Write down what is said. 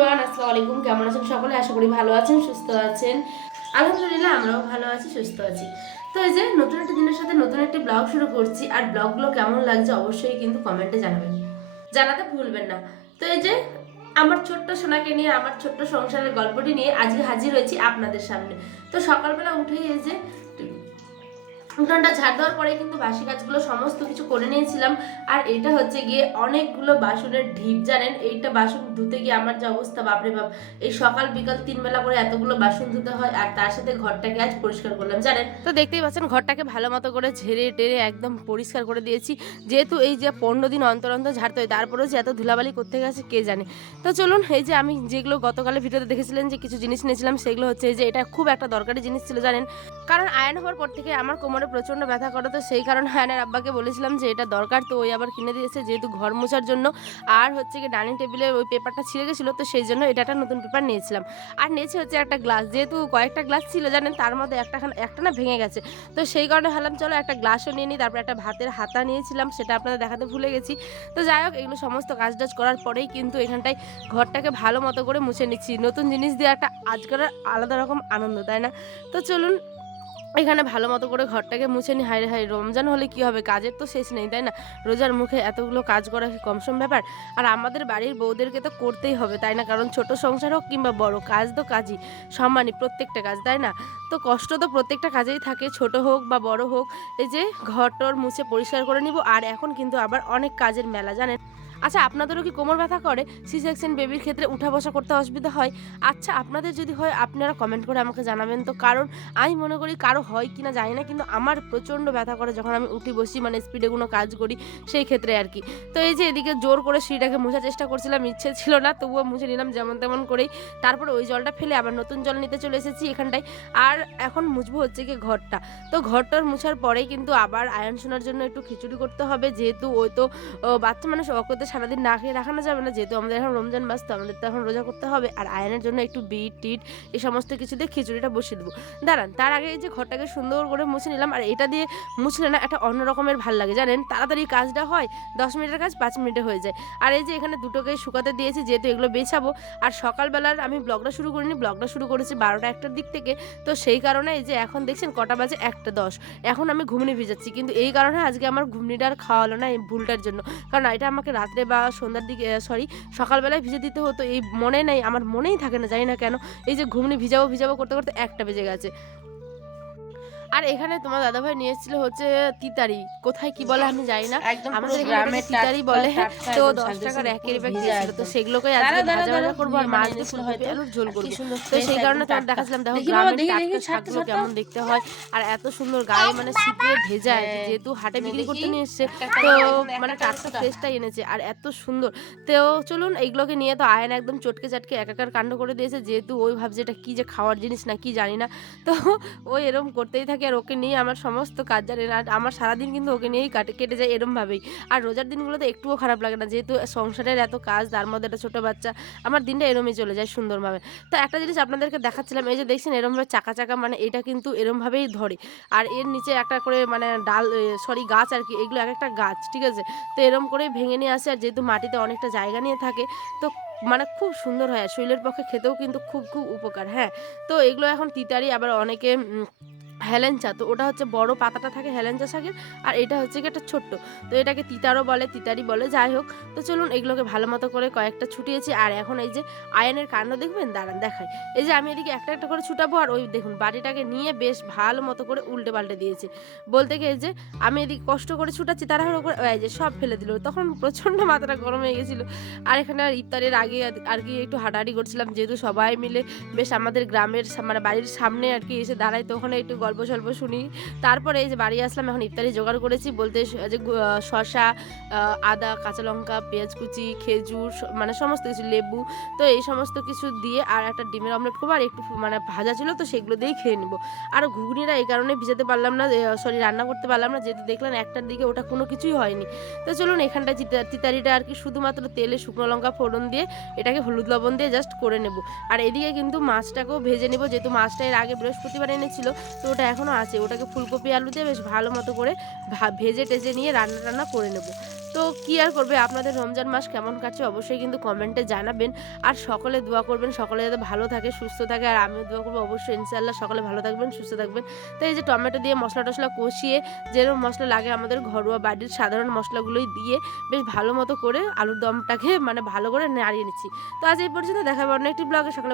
Everyone আসসালামু আলাইকুম। কেমন আছেন সকলে? আশা করি ভালো আছেন, সুস্থ আছেন। আলহামদুলিল্লাহ, আমরাও ভালো আছি, সুস্থ আছি। তো এই যে নতুন একটা দিনের সাথে নতুন একটা ব্লগ শুরু করছি। আর ব্লগগুলো কেমন লাগছে অবশ্যই কিন্তু কমেন্টে জানাবেন। জানাতে ভুলবেন না। তো এই যে আমার ছোট্ট সোনাকে নিয়ে, আমার ছোট্ট সংসারের গল্পটি নিয়ে আজকে হাজির হয়েছি আপনাদের সামনে। তো সকালবেলা উঠেই এই যে উঠানটা ঝাড় দেওয়ার পরে কিন্তু বাসি কাজগুলো সমস্ত কিছু করে নিয়েছিলাম। আর এটা হচ্ছে গিয়ে অনেকগুলো বাসনের ঢিপ, জানেন? এইটা বাসন ধুতে গিয়ে আমার যে অবস্থা, বাপরে বাপ। এই সকাল বিকাল তিন বেলা করে এতগুলো বাসন ধুতে হয়, আর তার সাথে ঘরটাকে আজ পরিষ্কার করলাম, জানেন? তো দেখতেই পাচ্ছেন, ঘরটাকে ভালো মতো করে ঝেড়ে টেরে একদম পরিষ্কার করে দিয়েছি। যেহেতু এই যে পনেরো দিন অন্তর অন্তর ঝাড়তে হয়, তারপরেও যে এত ধুলাবালি করতে গেছে, কে জানে? তো চলুন, এই যে আমি যেগুলো গতকালের ভিডিওতে দেখেছিলেন যে কিছু জিনিস নিয়েছিলাম সেগুলো হচ্ছে যে এটা খুব একটা দরকারি জিনিস ছিল, জানেন? কারণ আয়ন হওয়ার পর থেকে আমার কোমরে প্রচণ্ড ব্যথা করে, তো সেই কারণে আয়নের আব্বাকে বলেছিলাম যে এটা দরকার, তো ওই আবার কিনে দিয়েছে যেহেতু ঘর মোছার জন্য। আর হচ্ছে কি ডাইনিং টেবিলে ওই পেপারটা ছিঁড়ে গেছিল, তো সেই জন্য এটা একটা নতুন পেপার নিয়েছিলাম। আর নিয়েছি হচ্ছে একটা গ্লাস, যেহেতু কয়েকটা গ্লাস ছিল জানেন, তার মধ্যে একটা একটা না ভেঙে গেছে। তো সেই কারণে ভাবলাম চলো একটা গ্লাসও নিয়ে নিই, তারপর একটা ভাতের হাতা নিয়েছিলাম, সেটা আপনাদের দেখাতে ভুলে গেছি। তো যাই হোক, এগুলো সমস্ত কাজ টাজ করার পরেই কিন্তু এখানটায় ঘরটাকে ভালো মতো করে মুছে নিচ্ছি। নতুন জিনিস দিয়ে একটা আজকের আলাদা রকম আনন্দ, তাই না? তো চলুন এখানে ভালো মতো করে ঘরটাকে মুছে নি। হাই হাই রমজান হলে কি হবে? কাজের তো শেষ নেই, তাই না? রোজার মুখে এতগুলো কাজ করা কি কমসম ব্যাপার? আর আমাদের বাড়ির বউদেরকে তো করতেই হবে, তাই না? কারণ ছোট সংসার হোক কিংবা বড়, কাজ তো কাজই সম্মানই প্রত্যেকটা কাজ, তাই না? তো কষ্ট তো প্রত্যেকটা কাজেই থাকে, ছোট হোক বা বড় হোক। এই যে ঘর টর মুছে পরিষ্কার করে নিব, আর এখন কিন্তু আবার অনেক কাজের মেলা, জানেন? আচ্ছা আপনাদেরও কি কোমর ব্যথা করে? সি সেকশন বেবির ক্ষেত্রে উঠা বসা করতে অসুবিধা হয়? আচ্ছা আপনাদের যদি হয়, আপনারা কমেন্ট করে আমাকে জানাবেন। তো কারণ, আমি মনে করি কারও হয় কি না জানি না, কিন্তু আমার প্রচণ্ড ব্যথা করে যখন আমি উঠি বসি মানে স্পিডে কোনো কাজ করি, সেই ক্ষেত্রে আর কি। তো এই যে এদিকে জোর করে সিঁড়িটাকে মোছার চেষ্টা করছিলাম, ইচ্ছে ছিল না, তবুও মুছে নিলাম যেমন তেমন করেই। তারপর ওই জলটা ফেলে আবার নতুন জল নিতে চলে এসেছি এখানটায়। আর এখন মুছবো হচ্ছে কি ঘরটা। তো ঘরটার মুছার পরেই কিন্তু আবার আয়ন শোনার জন্য একটু খিচুড়ি করতে হবে, যেহেতু ওই তো বাচ্চা মানুষ ওকে সারাদিন না খেয়ে রাখানো যাবে না। যেহেতু আমাদের এখন রমজান মাস, তো আমাদের তো এখন রোজা করতে হবে। আর আয়নের জন্য একটু বিট, টিট এই সমস্ত কিছু দিয়ে খিচুড়িটা বসিয়ে দেবো। দাঁড়ান, তার আগে এই যে ঘরটাকে সুন্দর করে মুছে নিলাম। আর এটা দিয়ে মুছলে না একটা অন্য রকমের ভালো লাগে, জানেন? তাড়াতাড়ি কাজটা হয়, দশ মিনিটের কাজ পাঁচ মিনিটে হয়ে যায়। আর এই যে এখানে দুটোকে শুকাতে দিয়েছি, যেহেতু এগুলো বেছাবো। আর সকালবেলার আমি ব্লগটা শুরু করিনি, ব্লগটা শুরু করেছি বারোটা একটার দিক থেকে। তো সেই কারণে এই যে এখন দেখছেন কটা বাজে একটা দশ। এখন আমি ঘুমনি ভিজাচ্ছি। কিন্তু এই কারণে আজকে আমার ঘুমনিটা আর খাওয়ালো না এই ভুলটার জন্য। কারণ এটা আমাকে রাত্রে বা সন্ধ্যার দিকে সরি সকালবেলায় ভিজে দিতে হতো। এই মনে নেই, আমার মনেই থাকে না, জানি না কেন। এই যে ঘুমনি ভিজাবো ভিজাবো করতে করতে একটা বেজে গেছে। আর এখানে তোমার দাদাভাই নিয়ে এসেছিল হচ্ছে তিতারি। কোথায় কি বলে আমি জানি না। আমাদের এখানে তিতারি বলে। তো দশ টাকার দিয়ে এক প্যাক ভিজা দিয়েছিল তো সেগুলোকে আজকে ভাজা ভাজা করব আর মাছ দিয়ে ফুলকপি হয়তো। আলুর ঝোল করব। তো সেই কারণে তোমার। দেখাচ্ছিলাম দেখো গ্রামের টাটকা শাকগুলো কেমন দেখতে হয়। আর এত সুন্দর গায়ে মানে শীতে ভেজায় হ্যাঁ। যেহেতু হাটে বিক্রি করতে নিয়ে এসছে তো মানে টাটকা। ফ্রেশটাই এনেছে আর এত সুন্দর। তো চলুন এইগুলোকে নিয়ে তো আয়ন একদম চটকে চাটকে একাকার কাণ্ড করে দিয়েছে যেহেতু ওই ভাবছে এটা কি যে খাওয়ার জিনিস না কি জানি না। তো ওই এরম করতেই থাকে। আর ওকে নিয়ে আমার সমস্ত কাজ জানে আর আমার সারাদিন কিন্তু ওকে নিয়েই কাটে, কেটে যায় এরমভাবেই। আর রোজার দিনগুলোতে একটুও খারাপ লাগে না, যেহেতু সংসারের এত কাজ, তার মধ্যে একটা ছোটো বাচ্চা, আমার দিনটা এরমই চলে যায় সুন্দরভাবে। তো একটা জিনিস আপনাদেরকে দেখাচ্ছিলাম, এই যে দেখছেন এরমভাবে চাকা চাকা মানে এটা কিন্তু এরমভাবেই ধরে। আর এর নিচে একটা করে মানে ডাল সরি, গাছ আর কি, এগুলো এক একটা গাছ, ঠিক আছে? তো এরম করে ভেঙে নিয়ে আসে, আর যেহেতু মাটিতে অনেকটা জায়গা নিয়ে থাকে, তো মানে খুব সুন্দর হয়, আর শরীরের পক্ষে খেতেও কিন্তু খুব খুব উপকার হ্যাঁ? তো এগুলো এখন তিতারি আবার অনেকে হেলেঞ্চা, তো ওটা হচ্ছে বড় পাতাটা থাকে হেলেঞ্চা শাকের, আর এটা হচ্ছে কি একটা ছোট্ট। তো এটাকে তিতারও বলে, তিতারি বলে, যাই হোক। তো চলুন এগুলোকে ভালো মতো করে কয়েকটা ছুটিয়েছি। আর এখন এই যে আয়নের কাণ্ড দেখবেন? দাঁড়ান, দেখাই। এই যে আমি এদিকে একটা একটা করে ছুটাবো, আর ওই দেখুন বাড়িটাকে নিয়ে বেশ ভালো মতো করে উল্টে পাল্টে দিয়েছে। বলতে গিয়ে যে আমি এদিকে কষ্ট করে ছুটাচ্ছি, তাড়াহুড়ো করে এই যে সব ফেলে দিল। তখন প্রচণ্ড মাথাটা গরম হয়ে গেছিল। আর এখানে আর ইফতারের আগে আর- আর কি একটু হাঁটাহাঁটি করছিলাম। যেহেতু সবাই মিলে বেশ আমাদের গ্রামের মানে বাড়ির সামনে আর কি এসে দাঁড়ায়, তো ওখানে একটু গল্প সল্প শুনি। তারপরে এই যে বাড়ি আসলাম, এখন ইফতারি জোগাড় করেছি। বলতে যে শসা আদা, কাঁচা লঙ্কা, পেঁয়াজ কুচি, খেজুর মানে সমস্ত কিছু, লেবু, তো এই সমস্ত কিছু দিয়ে আর একটা ডিমের অমলেট করব। আর একটু মানে ভাজা ছিল তো সেগুলো দিয়েই খেয়ে নিবো। আর ঘুগনিরা এই কারণে ভিজাতে পারলাম না সরি রান্না করতে পারলাম না। যেহেতু দেখলাম একটার দিকে ওটা কোনো কিছুই হয়নি। তো চলুন এখানটা তিতারিটা আর কি শুধুমাত্র তেলে শুকনো লঙ্কা ফোড়ন দিয়ে এটাকে হলুদ লবণ দিয়ে জাস্ট করে নেব। আর এদিকে কিন্তু মাছটাকেও ভেজে নেব। যেহেতু মাছটা এর আগে বৃহস্পতিবার এনেছিল, তো ওটা এখনও আছে। ওটাকে ফুলকপি আলু দিয়ে বেশ ভালো মতো করে ভেজে টেজে নিয়ে রান্না টান্না করে নেব। তো কি আর করবে? আপনাদের রমজান মাস কেমন কাটছে অবশ্যই কিন্তু কমেন্টে জানাবেন। আর সকলে দোয়া করবেন, সকলে যাতে ভালো থাকে, সুস্থ থাকে। আর আমিও দোয়া করব অবশ্যই ইনশাল্লাহ সকলে ভালো থাকবেন, সুস্থ থাকবেন। তো এই যে টমেটো দিয়ে মশলা টশলা কষিয়ে যেরকম মশলা লাগে আমাদের ঘরোয়া বাড়ির সাধারণ মশলাগুলোই দিয়ে বেশ ভালো মতো করে আলুর দমটাকে মানে ভালো করে নাড়িয়ে নিচ্ছি। তো আজ এই পর্যন্ত দেখা হবে অন্য একটি ব্লগে। সকলে